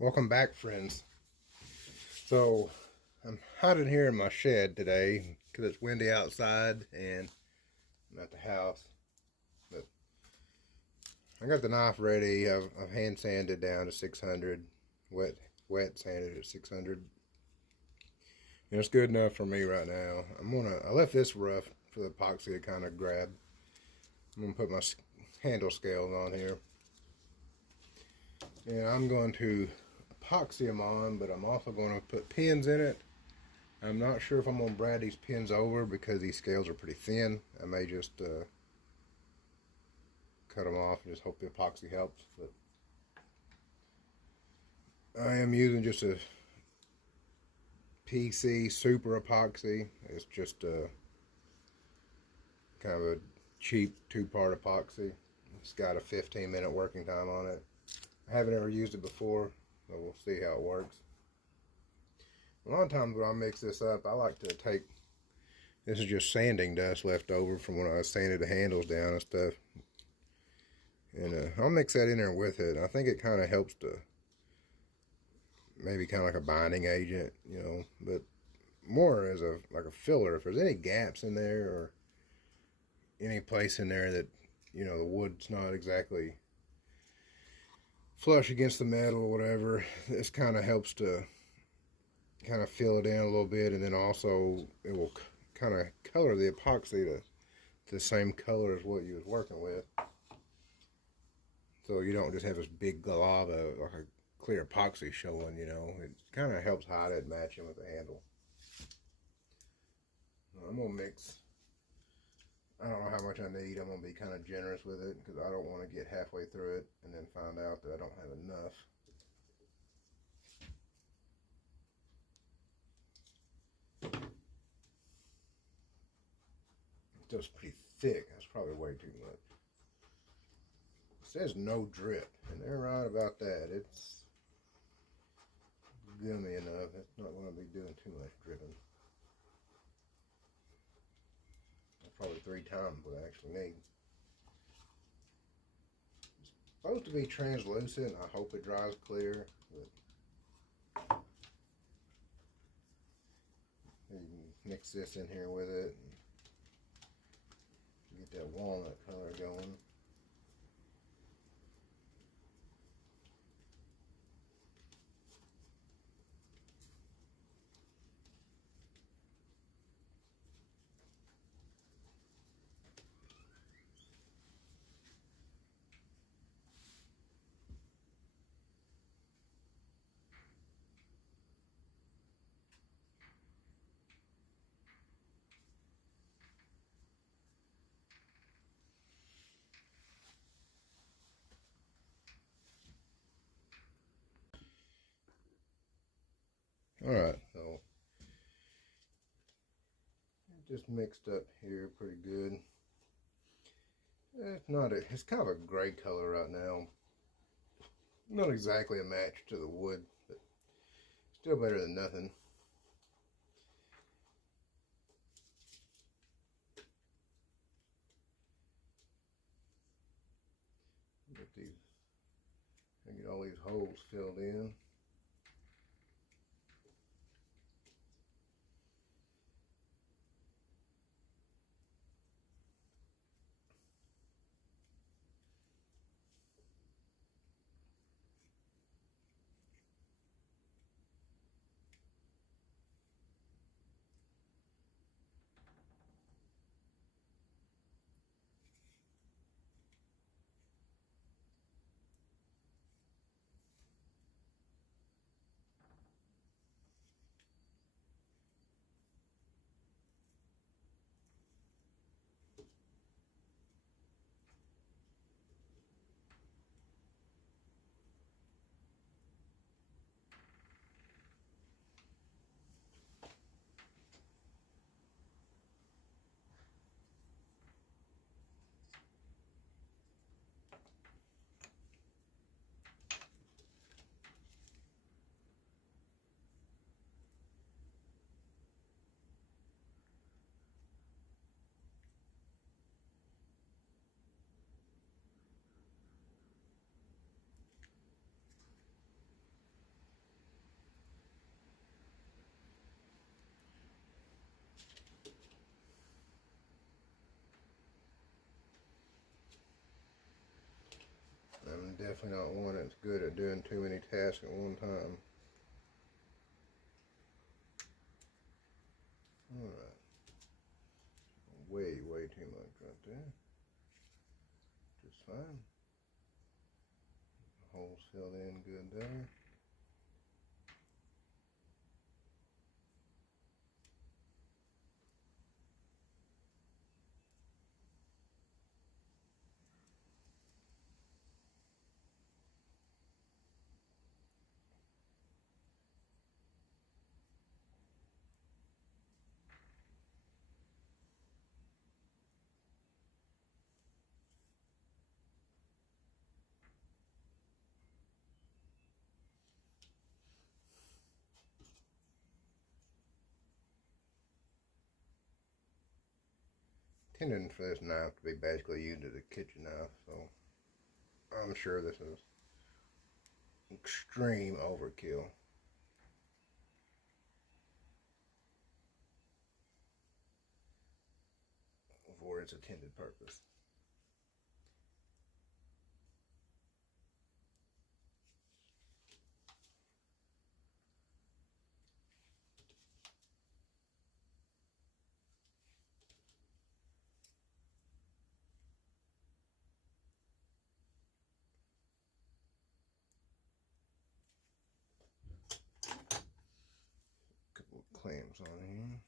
Welcome back, friends. So, I'm hiding here in my shed today because it's windy outside and I'm at the house. But I got the knife ready. I've hand sanded down to 600, wet sanded at 600. And it's good enough for me right now. I left this rough for the epoxy to kind of grab. I'm gonna put my handle scales on here, and I'm going to epoxy them on, but I'm also going to put pins in it. I'm not sure if I'm going to brad these pins over because these scales are pretty thin. I may just cut them off and just hope the epoxy helps. But I am using just a PC Super Epoxy. It's just a kind of a cheap two-part epoxy. It's got a 15-minute working time on it. I haven't ever used it before, so we'll see how it works. A lot of times when I mix this up, I like to take, this is just sanding dust left over from when I sanded the handles down and stuff. And I'll mix that in there with it. I think it kind of helps to, maybe kind of like a binding agent, but more as like a filler. If there's any gaps in there or any place in there that, the wood's not exactly flush against the metal or whatever, this kind of helps to kind of fill it in a little bit, and then also it will kind of color the epoxy to the same color as what you was working with. So you don't just have this big glob of like a clear epoxy showing, It kind of helps hide it, matching with the handle. I'm going to mix, I don't know how much I need. I'm going to be kind of generous with it because I don't want to get halfway through it and then find out that I don't have enough. It's just pretty thick. That's probably way too much. It says no drip, and they're right about that. It's gummy enough. It's not going to be doing too much dripping. That's probably 3 times what I actually need. It's supposed to be translucent. I hope it dries clear. But you can mix this in here with it and get that walnut color going. Alright, so just mixed up here pretty good. It's kind of a gray color right now. Not exactly a match to the wood, but still better than nothing. Get all these holes filled in. definitely not one that's good at doing too many tasks at one time. Alright. Way too much right there. Just fine. Holes filled in good there. Intended for this knife to be basically used as a kitchen knife, so I'm sure this is extreme overkill for its intended purpose. Couple of clamps on here.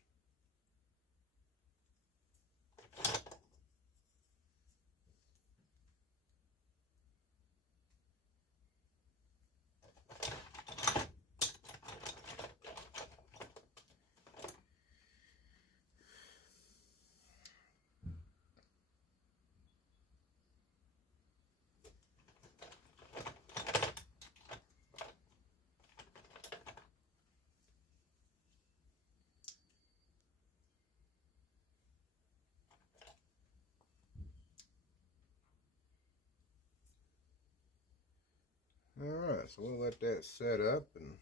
Alright, so we'll let that set up, and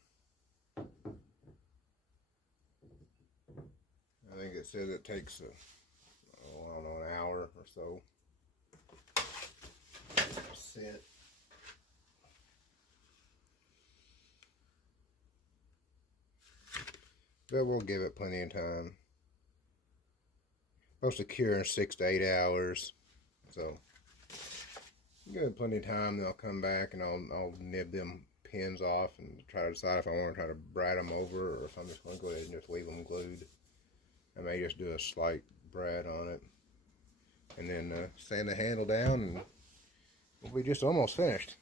I think it says it takes I don't know, an hour or so. Sit. But we'll give it plenty of time. Supposed to cure in 6 to 8 hours, so give it plenty of time. Then I'll come back and I'll nib them pins off and try to decide if I want to try to brad them over or if I'm just going to go ahead and just leave them glued. I may just do a slight brad on it and then sand the handle down, and we'll be just almost finished.